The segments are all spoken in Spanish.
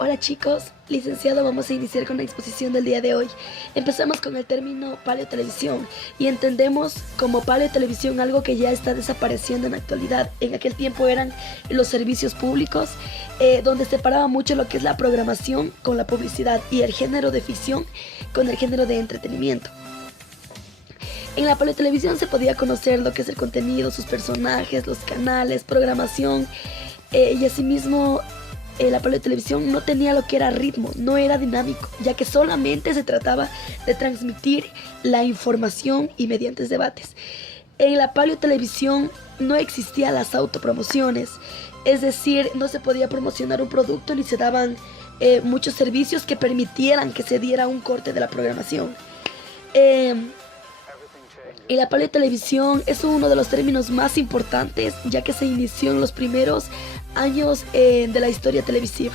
Hola chicos, licenciado, vamos a iniciar con la exposición del día de hoy. Empezamos con el término paleotelevisión y entendemos como paleotelevisión algo que ya está desapareciendo en la actualidad. En aquel tiempo eran los servicios públicos, donde separaba mucho lo que es la programación con la publicidad y el género de ficción con el género de entretenimiento. En la paleotelevisión se podía conocer lo que es el contenido, sus personajes, los canales, programación y asimismo la paleotelevisión no tenía lo que era ritmo, no era dinámico, ya que solamente se trataba de transmitir la información y mediante debates. En la paleotelevisión no existían las autopromociones, es decir, no se podía promocionar un producto ni se daban muchos servicios que permitieran que se diera un corte de la programación. Y la paleotelevisión es uno de los términos más importantes, ya que se inició en los primeros años de la historia televisiva.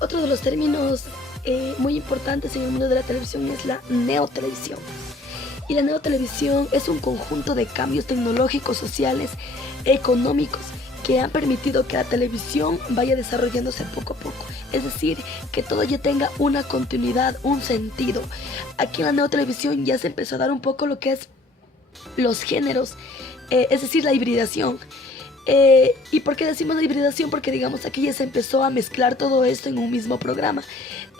Otro de los términos muy importantes en el mundo de la televisión es la neotelevisión. Y la neotelevisión es un conjunto de cambios tecnológicos, sociales, económicos, que han permitido que la televisión vaya desarrollándose poco a poco. Es decir, que todo ya tenga una continuidad, un sentido. Aquí en la neotelevisión ya se empezó a dar un poco lo que es los géneros, es decir, la hibridación. ¿Y por qué decimos la hibridación? Porque digamos aquí ya se empezó a mezclar todo esto en un mismo programa.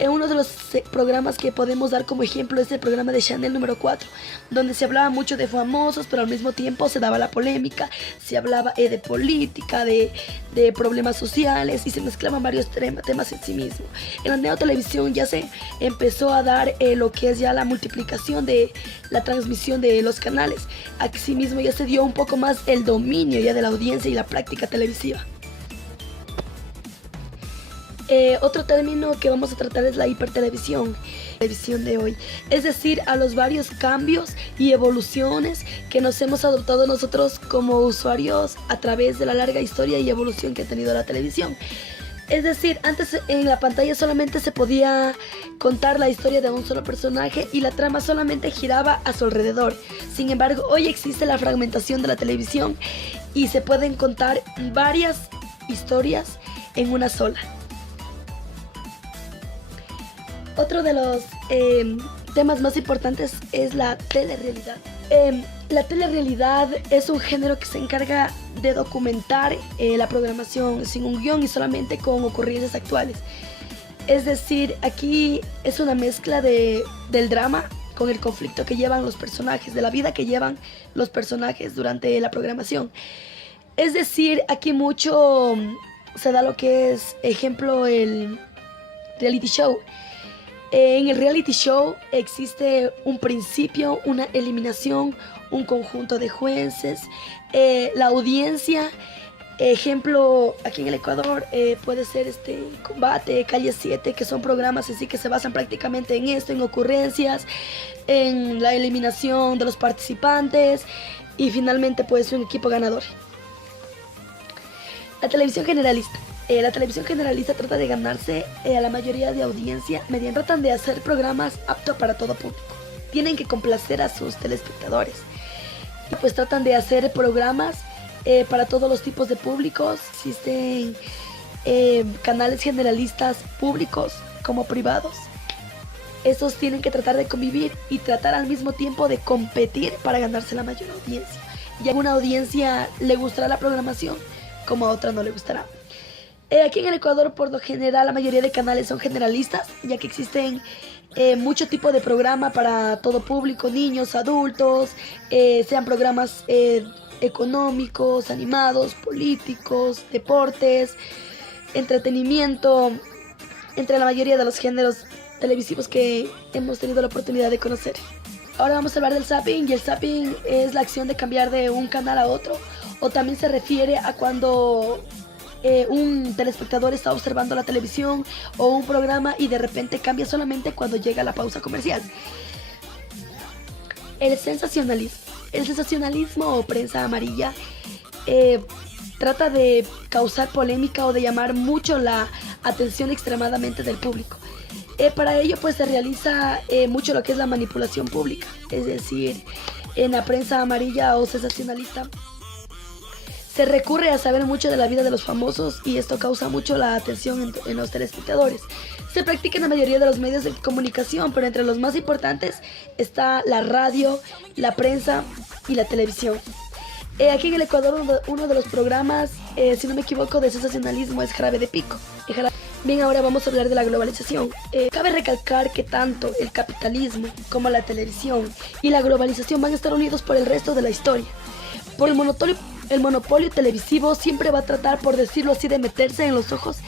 Uno de los programas que podemos dar como ejemplo es el programa de Chanel número 4, donde se hablaba mucho de famosos, pero al mismo tiempo se daba la polémica, se hablaba de política, de problemas sociales y se mezclaban varios temas en sí mismo. En la neotelevisión ya se empezó a dar lo que es ya la multiplicación de la transmisión de los canales. Asimismo ya se dio un poco más el dominio ya de la audiencia y la práctica televisiva. Otro término que vamos a tratar es la hipertelevisión, televisión de hoy, es decir, a los varios cambios y evoluciones que nos hemos adoptado nosotros como usuarios a través de la larga historia y evolución que ha tenido la televisión. Es decir, antes en la pantalla solamente se podía contar la historia de un solo personaje y la trama solamente giraba a su alrededor. Sin embargo, hoy existe la fragmentación de la televisión y se pueden contar varias historias en una sola. Otro de los temas más importantes es la telerrealidad. La telerrealidad es un género que se encarga de documentar la programación sin un guión y solamente con ocurrencias actuales. Es decir, aquí es una mezcla del drama con el conflicto que llevan los personajes, de la vida que llevan los personajes durante la programación. Es decir, aquí mucho se da lo que es, ejemplo, el reality show. En el reality show existe un principio, una eliminación, un conjunto de jueces, la audiencia, ejemplo, aquí en el Ecuador puede ser Combate, Calle 7, que son programas así que se basan prácticamente en esto, en ocurrencias, en la eliminación de los participantes y finalmente pues un equipo ganador. La televisión generalista. La televisión generalista trata de ganarse a la mayoría de audiencia tratan de hacer programas aptos para todo público. Tienen que complacer a sus telespectadores. Y pues tratan de hacer programas para todos los tipos de públicos. Existen canales generalistas públicos como privados. Estos tienen que tratar de convivir y tratar al mismo tiempo de competir para ganarse la mayor audiencia. Y a una audiencia le gustará la programación, como a otra no le gustará. Aquí en el Ecuador, por lo general, la mayoría de canales son generalistas, ya que existen mucho tipo de programa para todo público, niños, adultos, sean programas económicos, animados, políticos, deportes, entretenimiento, entre la mayoría de los géneros televisivos que hemos tenido la oportunidad de conocer. Ahora vamos a hablar del zapping, y el zapping es la acción de cambiar de un canal a otro, o también se refiere a cuando un telespectador está observando la televisión o un programa y de repente cambia solamente cuando llega la pausa comercial. El sensacionalismo. El sensacionalismo o prensa amarilla trata de causar polémica o de llamar mucho la atención extremadamente del público. Para ello pues se realiza mucho lo que es la manipulación pública, es decir, en la prensa amarilla o sensacionalista Se recurre a saber mucho de la vida de los famosos y esto causa mucho la atención en los telespectadores. Se practica en la mayoría de los medios de comunicación, pero entre los más importantes está la radio, la prensa y la televisión. Aquí en el Ecuador uno de los programas, si no me equivoco, de sensacionalismo es Jarabe de Pico. Bien, ahora vamos a hablar de la globalización. Cabe recalcar que tanto el capitalismo como la televisión y la globalización van a estar unidos por el resto de la historia. Por el monopolio televisivo siempre va a tratar, por decirlo así, de meterse en los ojos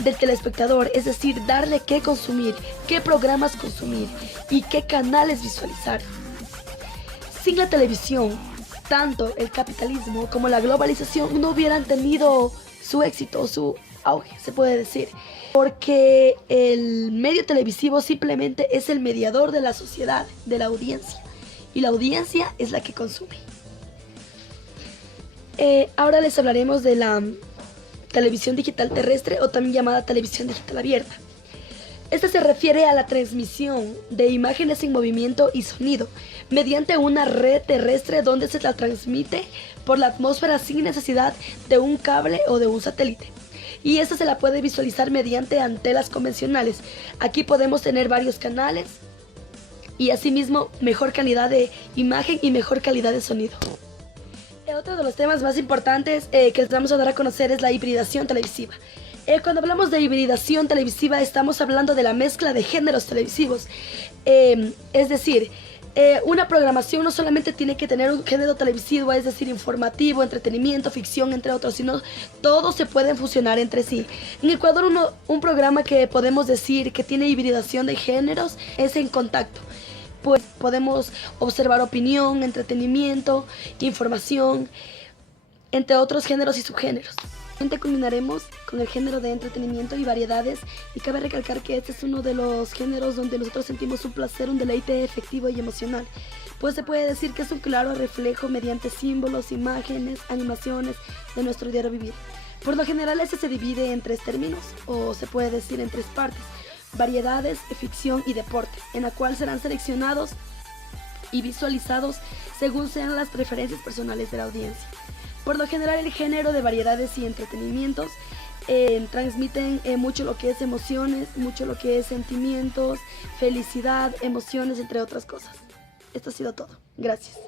del telespectador, es decir, darle qué consumir, qué programas consumir y qué canales visualizar. Sin la televisión, tanto el capitalismo como la globalización no hubieran tenido su éxito, su auge, se puede decir, porque el medio televisivo simplemente es el mediador de la sociedad, de la audiencia, y la audiencia es la que consume. Ahora les hablaremos de la televisión digital terrestre o también llamada televisión digital abierta. Esta se refiere a la transmisión de imágenes en movimiento y sonido mediante una red terrestre donde se la transmite por la atmósfera sin necesidad de un cable o de un satélite. Y esta se la puede visualizar mediante antenas convencionales. Aquí podemos tener varios canales y asimismo mejor calidad de imagen y mejor calidad de sonido. Otro de los temas más importantes que les vamos a dar a conocer es la hibridación televisiva. Cuando hablamos de hibridación televisiva estamos hablando de la mezcla de géneros televisivos. Es decir, una programación no solamente tiene que tener un género televisivo, es decir, informativo, entretenimiento, ficción, entre otros, sino todos se pueden fusionar entre sí. En Ecuador un programa que podemos decir que tiene hibridación de géneros es En Contacto. Pues podemos observar opinión, entretenimiento, información, entre otros géneros y subgéneros. Culminaremos con el género de entretenimiento y variedades, y cabe recalcar que este es uno de los géneros donde nosotros sentimos un placer, un deleite efectivo y emocional. Pues se puede decir que es un claro reflejo mediante símbolos, imágenes, animaciones de nuestro diario vivir. Por lo general este se divide en 3 términos, o se puede decir en 3 partes: variedades, ficción y deporte, en la cual serán seleccionados y visualizados según sean las preferencias personales de la audiencia. Por lo general el género de variedades y entretenimientos transmiten mucho lo que es emociones, mucho lo que es sentimientos, felicidad, emociones, entre otras cosas. Esto ha sido todo. Gracias.